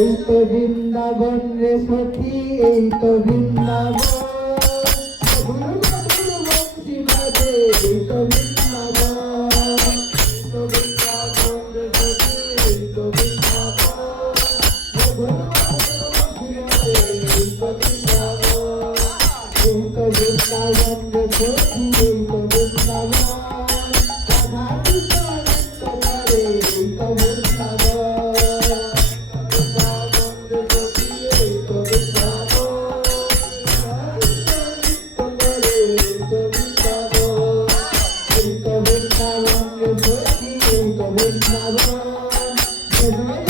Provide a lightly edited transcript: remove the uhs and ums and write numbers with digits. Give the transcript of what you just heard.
এই তো বৃন্দাবন রে সখী, এই তো বৃন্দাবন, মধুর মধুর বংশী বাজে, এই তো বৃন্দাবন, এই তো বৃন্দাবন রে সখী, এই তো বৃন্দাবন, মধুর মধুর বংশী বাজে, এই তো বৃন্দাবন, এই তো বৃন্দাবন রে সখী, এই তো বৃন্দাবন, রাধা কৃষ্ণ নিত্য করে, এই তো বৃন্দাবন। Come on.